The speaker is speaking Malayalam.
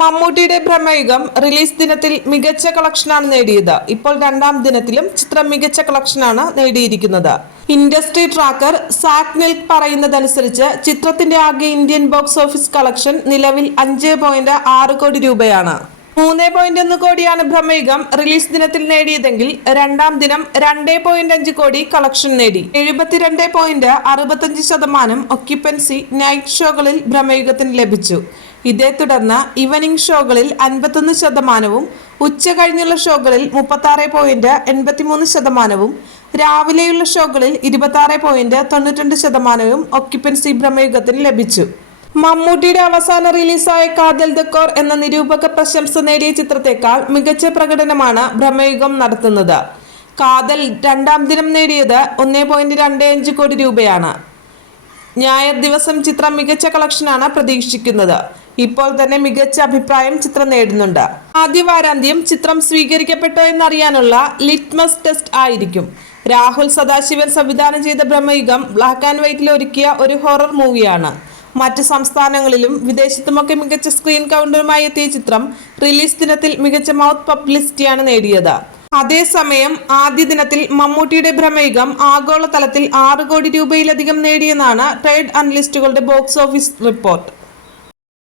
മമ്മൂട്ടിയുടെ ബ്രഹ്മയുഗം റിലീസ് ദിനത്തിൽ മികച്ച കളക്ഷനാണ് നേടിയത്. ഇപ്പോൾ രണ്ടാം ദിനത്തിലും ചിത്രം മികച്ച കളക്ഷനാണ് നേടിയിരിക്കുന്നത്. ഇൻഡസ്ട്രി ട്രാക്കർ സാക്നിൽക്ക് പറയുന്നതനുസരിച്ച് ചിത്രത്തിന്റെ ആകെ ഇന്ത്യൻ ബോക്സ് ഓഫീസ് കളക്ഷൻ നിലവിൽ 5.6 കോടി രൂപയാണ്. 3.1 കോടിയാണ് ബ്രഹ്മയുഗം റിലീസ് ദിനത്തിൽ നേടിയതെങ്കിൽ രണ്ടാം ദിനം 2.5 കോടി കളക്ഷൻ നേടി. 72.65% ഒക്യുപ്പൻസി നൈറ്റ് ഷോകളിൽ ബ്രഹ്മയുഗത്തിന് ലഭിച്ചു. ഇതേ തുടർന്ന് ഈവനിംഗ് ഷോകളിൽ 51%, ഉച്ച കഴിഞ്ഞുള്ള ഷോകളിൽ 36.83%, രാവിലെയുള്ള ഷോകളിൽ 26.92% ഒക്യുപ്പൻസി ബ്രഹ്മയുഗത്തിന് ലഭിച്ചു. മമ്മൂട്ടിയുടെ അവസാന റിലീസായ കാതൽ ദ കോർ എന്ന നിരൂപക പ്രശംസ നേടിയ ചിത്രത്തെക്കാൾ മികച്ച പ്രകടനമാണ് ബ്രഹ്മയുഗം നടത്തുന്നത്. കാതൽ രണ്ടാം ദിനം നേടിയത് 1.25 കോടി രൂപയാണ്. ഞായർ ദിവസം ചിത്രം മികച്ച കളക്ഷനാണ് പ്രതീക്ഷിക്കുന്നത്. ഇപ്പോൾ തന്നെ മികച്ച അഭിപ്രായം ചിത്രം നേടുന്നുണ്ട്. ആദ്യ വാരാന്ത്യം ചിത്രം സ്വീകരിക്കപ്പെട്ടോ എന്നറിയാനുള്ള ലിറ്റ്മസ് ടെസ്റ്റ് ആയിരിക്കും. രാഹുൽ സദാശിവൻ സംവിധാനം ചെയ്ത ബ്രഹ്മയുഗം ബ്ലാക്ക് ആൻഡ് വൈറ്റിൽ ഒരുക്കിയ ഒരു ഹൊറർ മൂവിയാണ്. മറ്റ് സംസ്ഥാനങ്ങളിലും വിദേശത്തുമൊക്കെ മികച്ച സ്ക്രീൻ കൗണ്ടുമായി എത്തിയ ചിത്രം റിലീസ് ദിനത്തിൽ മികച്ച മൗത്ത് പബ്ലിസിറ്റിയാണ് നേടിയത്. അതേസമയം ആദ്യ ദിനത്തിൽ മമ്മൂട്ടിയുടെ ബ്രഹ്മയുഗം ആഗോളതലത്തിൽ 6 കോടി രൂപയിലധികം നേടിയെന്നാണ് ട്രേഡ് അനലിസ്റ്റുകളുടെ ബോക്സ് ഓഫീസ് റിപ്പോർട്ട്.